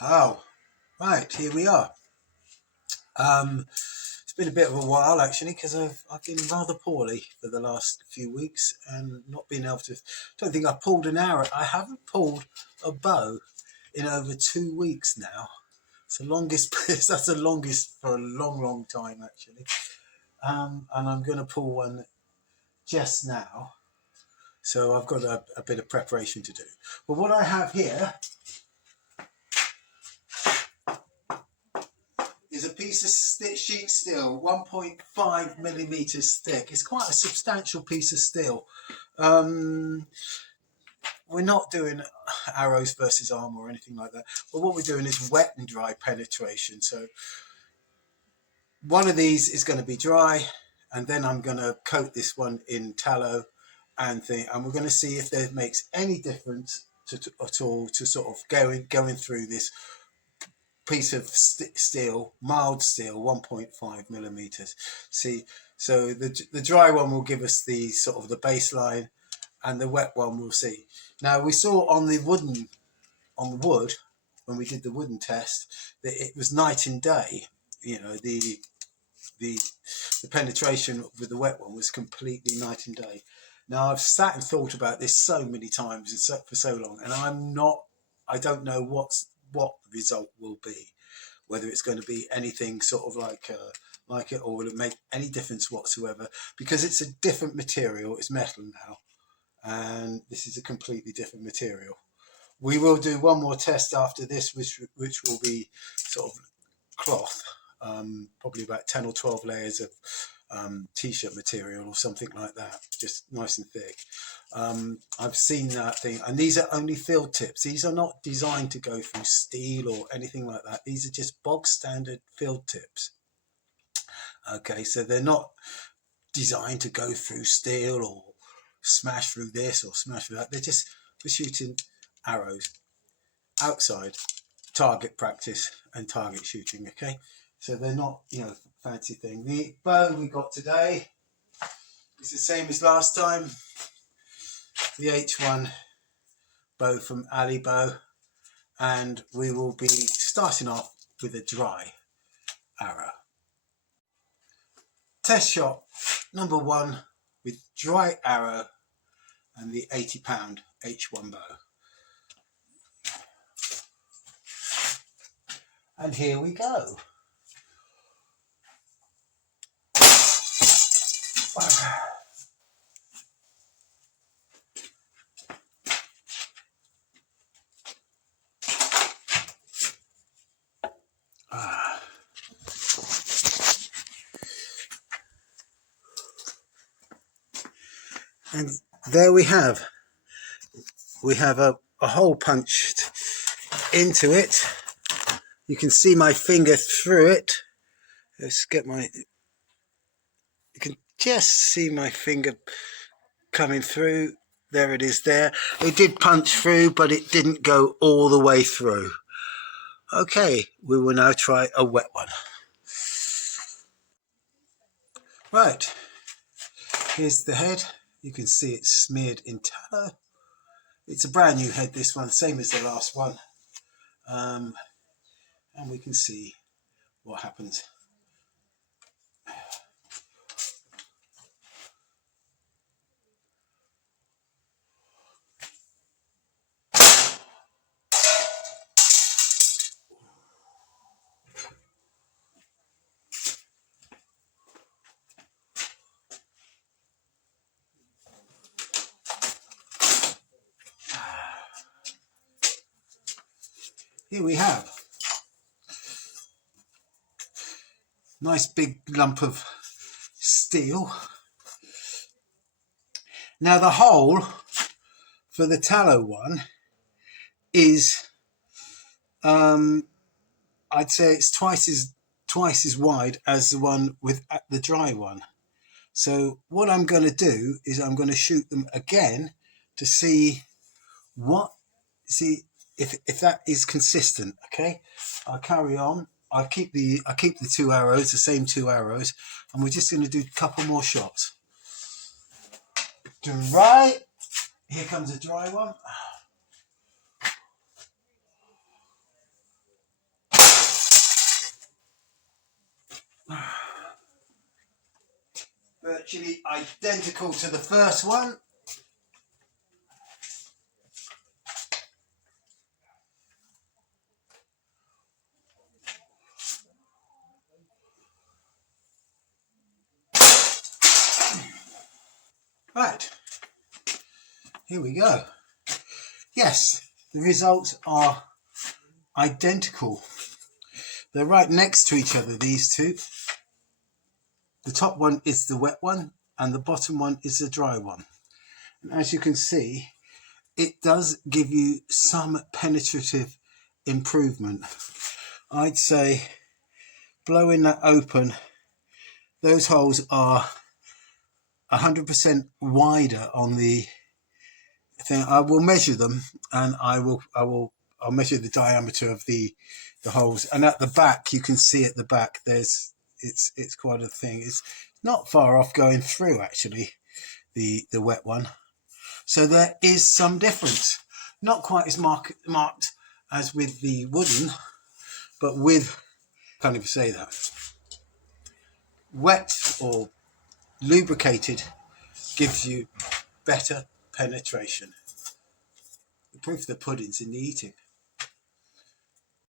Oh, right, here we are. It's been a bit of a while actually because I've been rather poorly for the last few weeks and not been able to. Don't think I've pulled an arrow. I haven't pulled a bow in over 2 weeks now. It's the longest. That's the longest for a long, long time actually. And I'm going to pull one just now. So I've got a bit of preparation to do. But what I have here is a piece of sheet steel, 1.5 millimeters thick. It's quite a substantial piece of steel. We're not doing arrows versus armor or anything like that, but what we're doing is wet and dry penetration. So one of these is going to be dry, and then I'm going to coat this one in tallow and we're going to see if that makes any difference at all to sort of going through this piece of steel, mild steel, 1.5 millimeters. See, so the dry one will give us the sort of the baseline, and the wet one we'll see. Now we saw on the wood when we did the wooden test that it was night and day. You know, the penetration with the wet one was completely night and day. Now I've sat and thought about this so many times and for so long, and I don't know what the result will be, whether it's going to be anything sort of like it, or will it make any difference whatsoever, because it's a different material. It's metal now, and this is a completely different material. We will do one more test after this, which will be sort of cloth, probably about 10 or 12 layers of t-shirt material or something like that, just nice and thick. I've seen that thing, and these are only field tips. These are not designed to go through steel or anything like that. These are just bog standard field tips. Okay, so they're not designed to go through steel or smash through this or smash through that. They're just for shooting arrows outside, target practice and target shooting. Okay, so they're not, fancy thing. The bow we got today is the same as last time. The H1 bow from Ali Bow, and we will be starting off with a dry arrow. Test shot number 1 with dry arrow and the 80-pound H1 bow. And here we go. And there we have a hole punched into it. You can see my finger through it. Let's get you can just see my finger coming through. There it is there. It did punch through, but it didn't go all the way through. Okay, we will now try a wet one. Right, here's the head. You can see it's smeared in tallow. It's a brand new head, this one, same as the last one. And we can see what happens. Here we have nice big lump of steel. Now the hole for the tallow one is, I'd say it's twice as wide as the one with the dry one. So what I'm going to do is I'm going to shoot them again to see if that is consistent. Okay, I'll carry on. I keep the 2 arrows, the same 2 arrows, and we're just going to do a couple more shots. Dry. Here comes a dry one. virtually identical to the first one. Right, here we go. Yes, the results are identical. They're right next to each other, these two. The top one is the wet one and the bottom one is the dry one. And as you can see, it does give you some penetrative improvement. I'd say blowing that open, those holes are 100% wider on the thing. I will measure them, and I'll measure the diameter of the holes. And at the back, you can see at the back, it's quite a thing. It's not far off going through actually, the wet one. So there is some difference. Not quite as marked as with the wooden, but with, can't even say that. Wet or lubricated gives you better penetration. The proof of the pudding's in the eating.